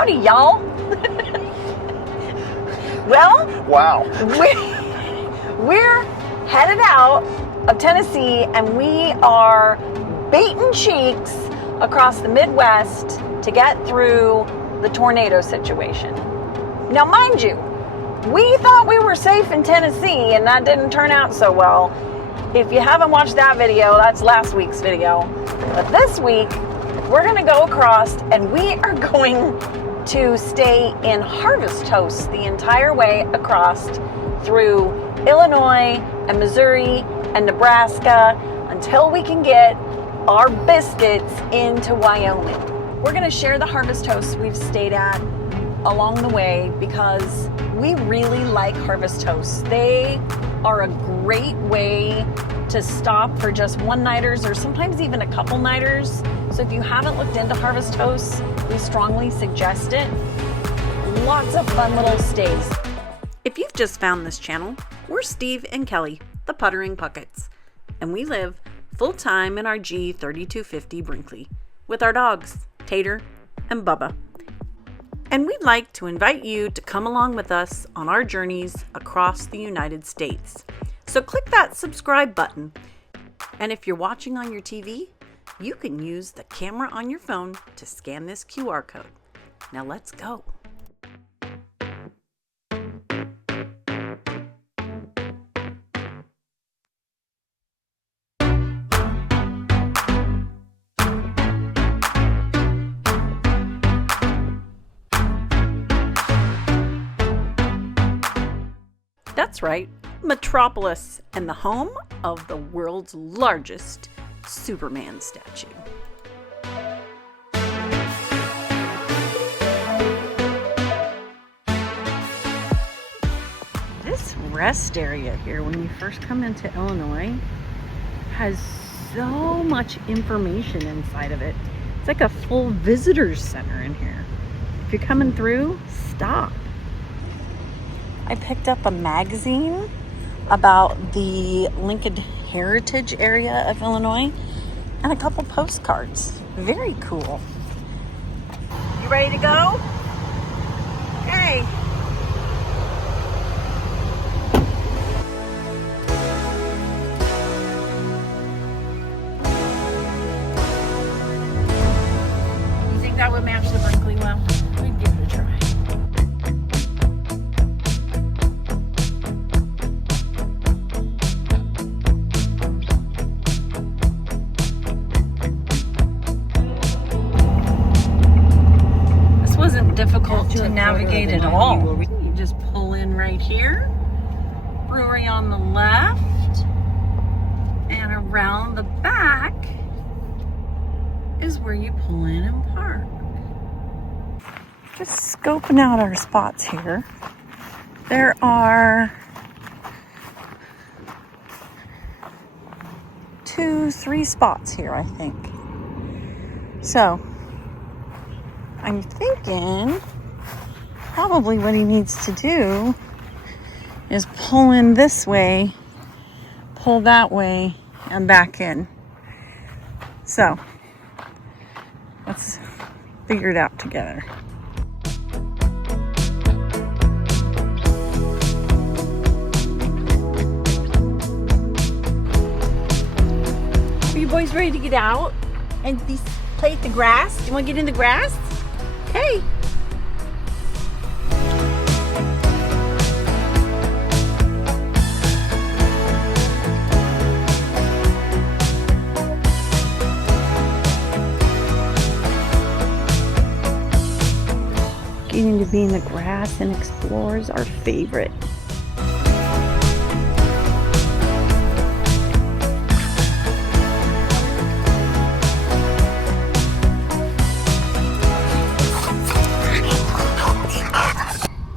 Howdy, y'all. Well, wow. We're headed out of Tennessee, and we are baiting cheeks across the Midwest to get through the tornado situation. Now, mind you, we thought we were safe in Tennessee, and that didn't turn out so well. If you haven't watched that video, that's last week's video. But this week, we're going to go across, and we are going to stay in Harvest Host the entire way across through Illinois and Missouri and Nebraska until we can get our biscuits into Wyoming. We're going to share the Harvest Hosts we've stayed at along the way because we really like Harvest Hosts. They are a great way to stop for just one-nighters or sometimes even a couple nighters. So if you haven't looked into Harvest Hosts, we strongly suggest it. Lots of fun little stays. If you've just found this channel, we're Steve and Kelly, the Puttering Puckets, and we live full-time in our G3250 Brinkley with our dogs, Tater and Bubba. And we'd like to invite you to come along with us on our journeys across the United States. So click that subscribe button. And if you're watching on your TV, you can use the camera on your phone to scan this QR code. Now let's go. That's right, Metropolis, and the home of the world's largest Superman statue. This rest area here, when you first come into Illinois, has so much information inside of it. It's like a full visitor's center in here. If you're coming through, stop. I picked up a magazine about the Lincoln Heritage area of Illinois and a couple postcards. Very cool. You ready to go? Okay. You think that would match the Brinkley well? We'd give it a try. Difficult to navigate at all. You just pull in right here, brewery on the left, and around the back is where you pull in and park. Just scoping out our spots here. There are 2-3 spots here, I think. So I'm thinking probably what he needs to do is pull in this way, pull that way, and back in. So let's figure it out together. Are you boys ready to get out and play at the grass? Do you want to get in the grass? Hey! Getting to be in the grass and explore is our favorite.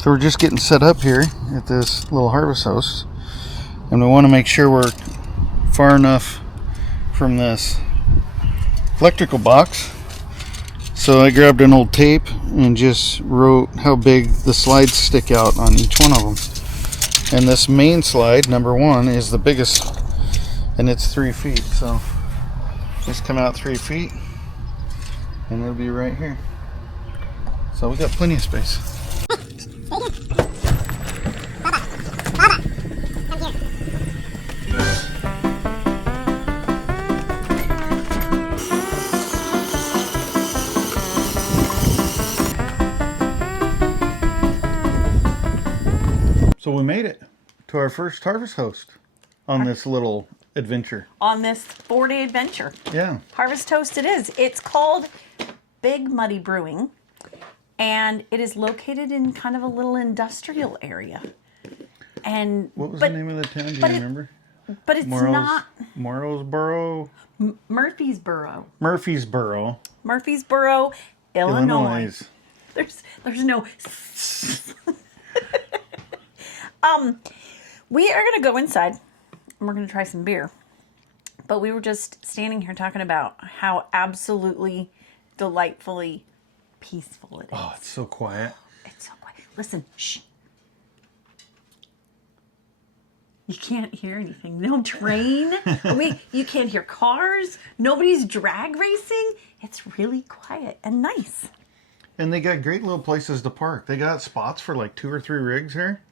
So we're just getting set up here at this little Harvest House, and we want to make sure we're far enough from this electrical box. So I grabbed an old tape and just wrote how big the slides stick out on each one of them. And this main slide, number 1, is the biggest, and it's 3 feet. So just come out 3 feet and it'll be right here. So we got plenty of space. So we made it to our first Harvest Host on this little adventure. On this 4-day adventure. Yeah. Harvest Toast it is. It's called Big Muddy Brewing, and it is located in kind of a little industrial area. And what was the name of the town? Do you remember? But it's not Murphysboro. Murphysboro. Murphysboro. Murphysboro, Illinois. There's no we are gonna go inside and we're gonna try some beer. But we were just standing here talking about how absolutely delightfully peaceful it is. Oh, it's so quiet. It's so quiet. Listen, shh. You can't hear anything. No train. You can't hear cars. Nobody's drag racing. It's really quiet and nice. And they got great little places to park. They got spots for like 2 or 3 rigs here.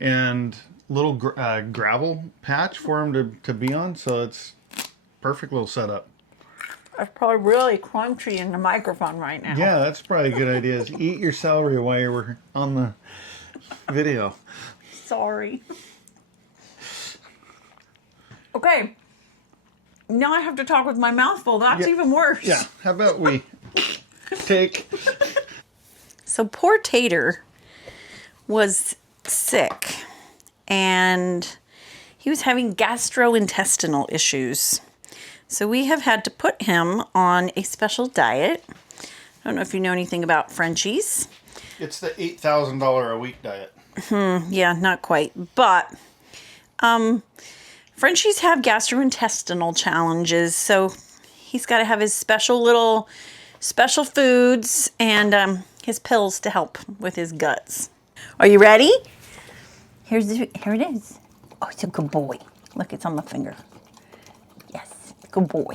And little gravel patch for them to be on. So it's perfect little setup. It's probably really crunchy in the microphone right now. Yeah, that's probably a good idea. Is eat your celery while you were on the video. Sorry. Okay. Now I have to talk with my mouth full. That's even worse. Yeah. How about we take... So poor Tater was sick and he was having gastrointestinal issues. So we have had to put him on a special diet. I don't know if you know anything about Frenchies. It's the $8,000 a week diet. Yeah, not quite. But Frenchies have gastrointestinal challenges. So he's got to have his special foods and his pills to help with his guts. Are you ready? Here it is. Oh, it's a good boy. Look, it's on the finger. Yes, good boy.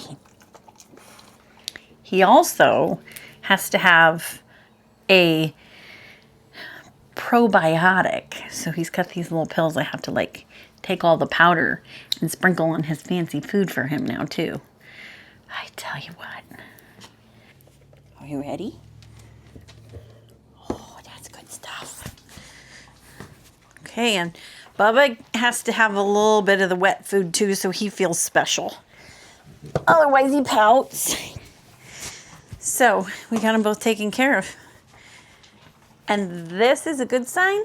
He also has to have a probiotic. So he's got these little pills. I have to like take all the powder and sprinkle on his fancy food for him now too. I tell you what. Are you ready? Oh, that's good stuff. Okay, and Bubba has to have a little bit of the wet food too, so he feels special. Otherwise, he pouts. So, we got them both taken care of. And this is a good sign,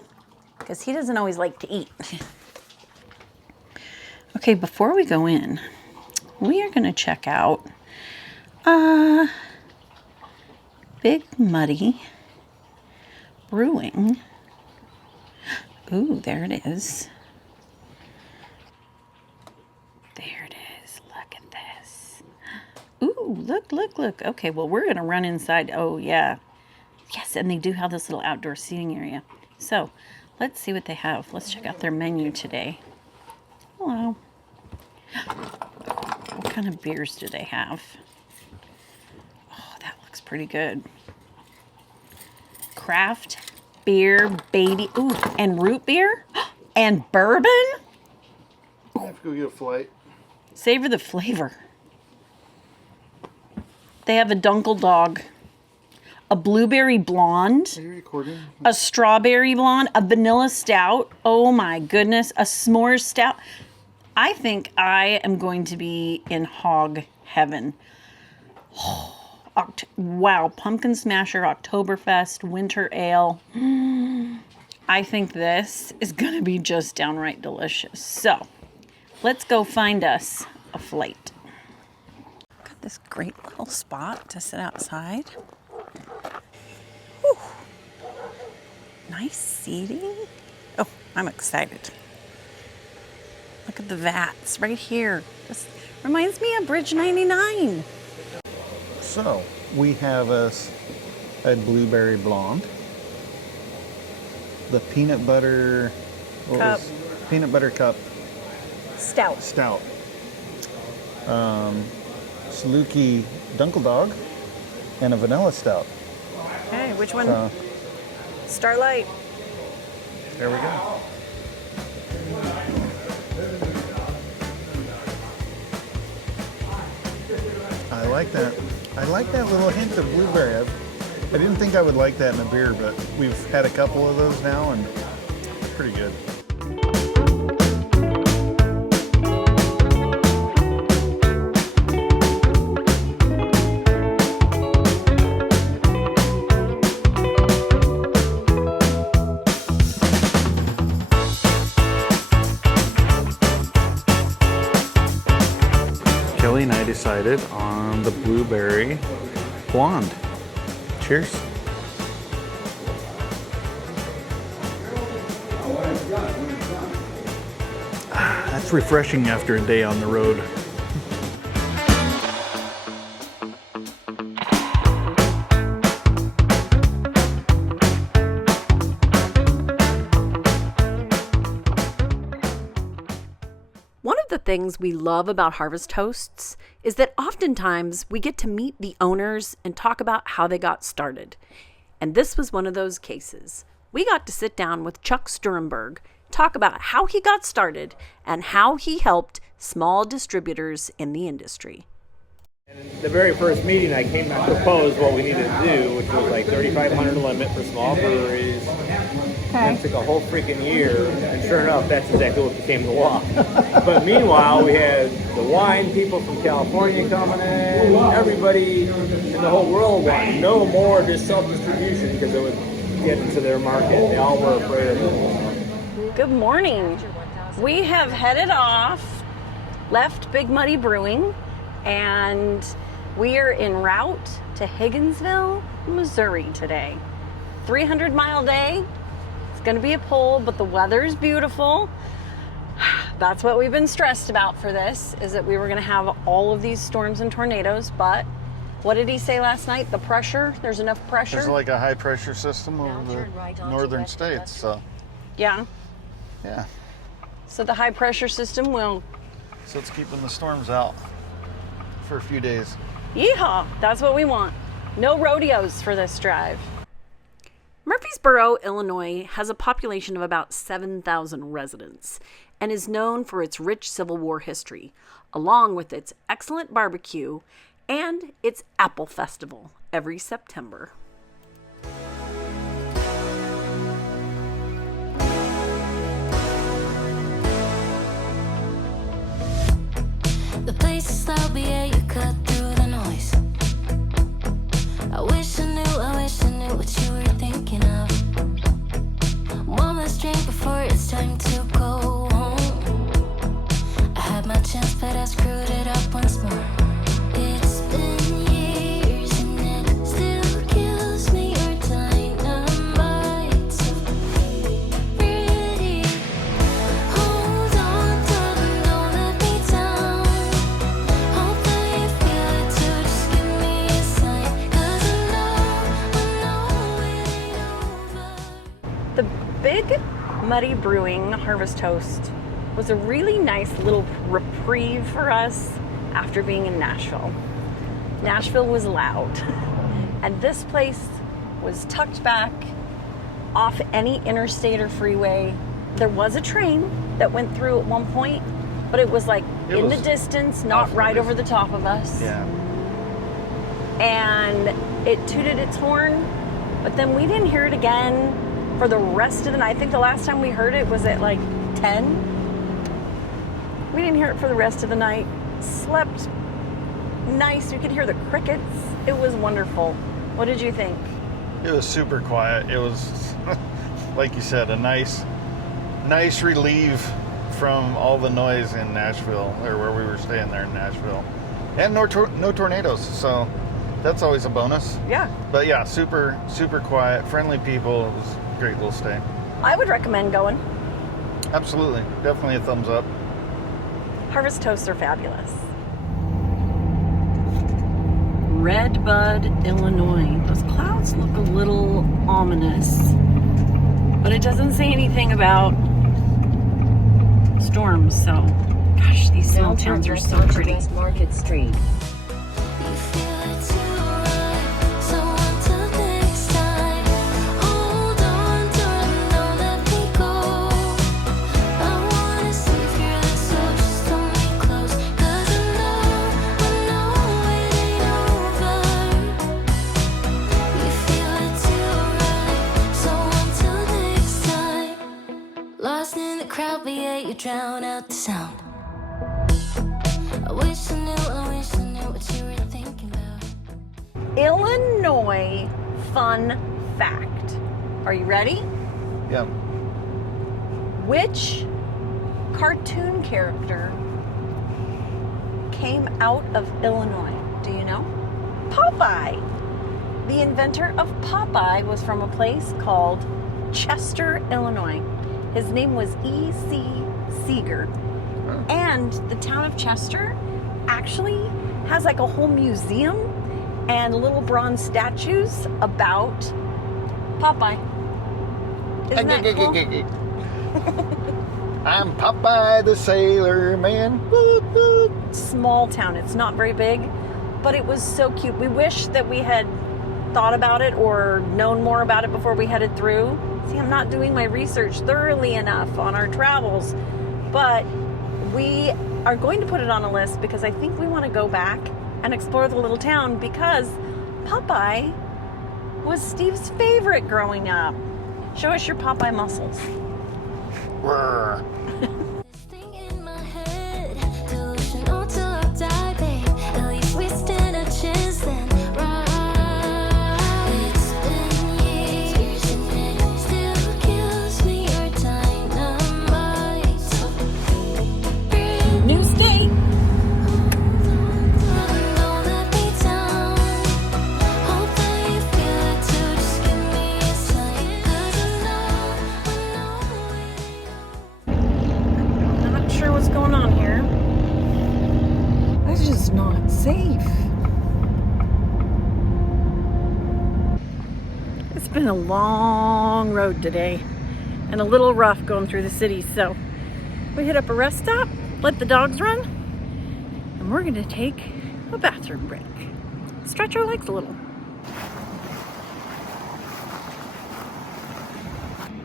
because he doesn't always like to eat. Okay, before we go in, we are going to check out Big Muddy Brewing. Ooh, there it is. There it is. Look at this. Ooh, look. Okay, well, we're going to run inside. Oh, yeah. Yes, and they do have this little outdoor seating area. So, let's see what they have. Let's check out their menu today. Hello. What kind of beers do they have? Oh, that looks pretty good. Craft beer, baby. Ooh, and root beer? And bourbon? I have to go get a flight. Savor the flavor. They have a Dunkel Dog, a blueberry blonde, Are you recording? a strawberry blonde, a vanilla stout. Oh my goodness, a s'mores stout. I think I am going to be in hog heaven. Wow, Pumpkin Smasher, Oktoberfest, Winter Ale. I think this is going to be just downright delicious. So, let's go find us a flight. Got this great little spot to sit outside. Whew. Nice seating. Oh, I'm excited. Look at the vats right here. This reminds me of Bridge 99. So, we have us a blueberry blonde. The peanut butter Cup. Peanut butter cup Stout. stout. Saluki Dunkel Dog and a vanilla stout. Okay, which one? So, Starlight. there we go. I like that. I like that little hint of blueberry. I didn't think I would like that in a beer, but we've had a couple of those now, and it's pretty good. Kelly and I decided on the blueberry blonde. Cheers. That's refreshing after a day on the road. One of the things we love about Harvest Toasts is that oftentimes we get to meet the owners and talk about how they got started. And this was one of those cases. We got to sit down with Chuck Sturenberg, talk about how he got started and how he helped small distributors in the industry. And the very first meeting, I came and proposed what we needed to do, which was like 3,500 limit for small breweries. And it took a whole freaking year, and sure enough, that's exactly what became the law. But meanwhile, we had the wine people from California coming in. Everybody in the whole world wanted no more just self-distribution because it would get into their market. They all were afraid of it. Good morning. We have headed off, left Big Muddy Brewing, and we are en route to Higginsville, Missouri today. 300-mile day. It's going to be a pull, but the weather's beautiful. That's what we've been stressed about for this, is that we were going to have all of these storms and tornadoes, but what did he say last night? The pressure? There's enough pressure? There's like a high pressure system over the northern states, so Yeah. yeah. So the high pressure system will... So it's keeping the storms out for a few days. Yeehaw! That's what we want. No rodeos for this drive. Murphysboro, Illinois has a population of about 7,000 residents and is known for its rich Civil War history, along with its excellent barbecue and its Apple Festival every September. The place is loud, but yeah, you cut through the noise. I wish I knew what you were thinking of. One last drink before it's time to go home. I had my chance, but I screwed it up once more. It's been years and it still kills me. Your dynamite so pretty. Hold on, darling, don't let me down. Hope that you feel it too, just give me a sign. 'Cause I know it ain't over. The Big Muddy Brewing Harvest Toast was a really nice little reprieve for us after being in Nashville. Nashville was loud, and this place was tucked back off any interstate or freeway. There was a train that went through at one point, but it was like It in the was distance, off not the right over the top of us. Yeah. And it tooted its horn, but then we didn't hear it again for the rest of the night. I think the last time we heard it was at like 10. We didn't hear it for the rest of the night. Slept nice. We could hear the crickets. It was wonderful. What did you think? It was super quiet. It was, like you said, a nice relief from all the noise in Nashville, or where we were staying there in Nashville. And no tornadoes, so that's always a bonus. Yeah, But yeah, super quiet, friendly people. It was a great little stay. I would recommend going. Absolutely. Definitely a thumbs up. Harvest Toasts are fabulous. Redbud, Illinois. Those clouds look a little ominous, but it doesn't say anything about storms, so gosh, these small towns are so pretty. You feel it too right, so until next time. to drown out the sound. I wish I knew what you were thinking about. Illinois fun fact. Are you ready? Yeah. Which cartoon character came out of Illinois? Do you know? Popeye. The inventor of Popeye was from a place called Chester, Illinois. His name was E.C. Seeger. And the town of Chester actually has like a whole museum and little bronze statues about Popeye. Isn't that cool? I'm Popeye the Sailor Man. Small town. It's not very big, but it was so cute. We wish that we had thought about it or known more about it before we headed through. See, I'm not doing my research thoroughly enough on our travels, but we are going to put it on a list because I think we want to go back and explore the little town because Popeye was Steve's favorite growing up. Show us your Popeye muscles. This thing in my head, delusional till I die, babe. At least we stand a chance then, right? It's been years and it still kills me. Your dynamite. New state. Don't let me down. Hope that you feel it too. Just give me a sign. 'Cause I know it ain't. Not sure what's going on here. That's just not safe. It's been a long road today and a little rough going through the city, so we hit up a rest stop, let the dogs run, and we're gonna take a bathroom break. Stretch our legs a little.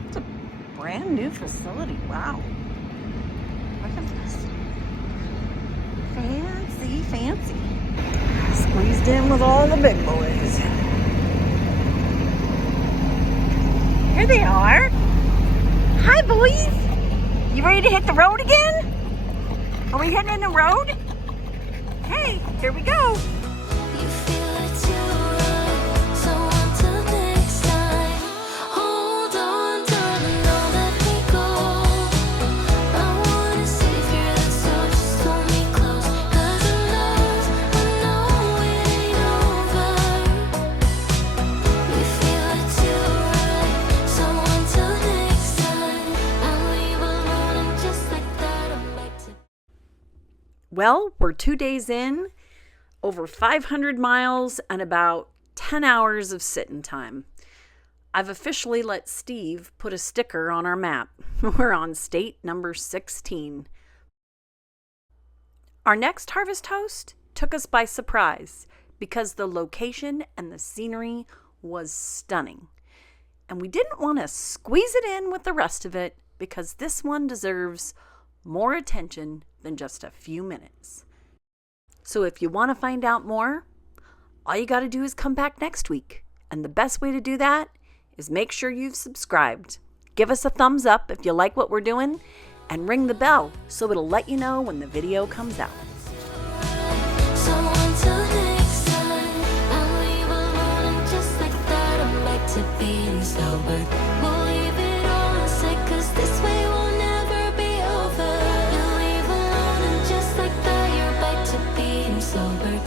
It's a brand new facility. Wow. Look at this. Fancy, fancy. Squeezed in with all the big boys. Here they are. Hi, boys. You ready to hit the road again? Are we heading in the road? Hey, here we go. You feel it too, right? So until next time, hold on, darling, don't let me go. I wanna save your love, so just hold me close. 'Cause I know it ain't over. You feel it too, right? So until next time, I'll leave alone and just like that I'm back to. Well, we're 2 days in, over 500 miles, and about 10 hours of sitting time. I've officially let Steve put a sticker on our map. We're on state number 16. Our next Harvest Host took us by surprise because the location and the scenery was stunning. And we didn't want to squeeze it in with the rest of it because this one deserves more attention than just a few minutes. So if you want to find out more, all you got to do is come back next week. And the best way to do that is make sure you've subscribed. Give us a thumbs up if you like what we're doing, and ring the bell so it'll let you know when the video comes out. So until next time, I'll leave alone and just like that I'm back to being sober. We'll leave it all unsaid 'cause this way will never be over. You leave alone and just like that you're back to being sober.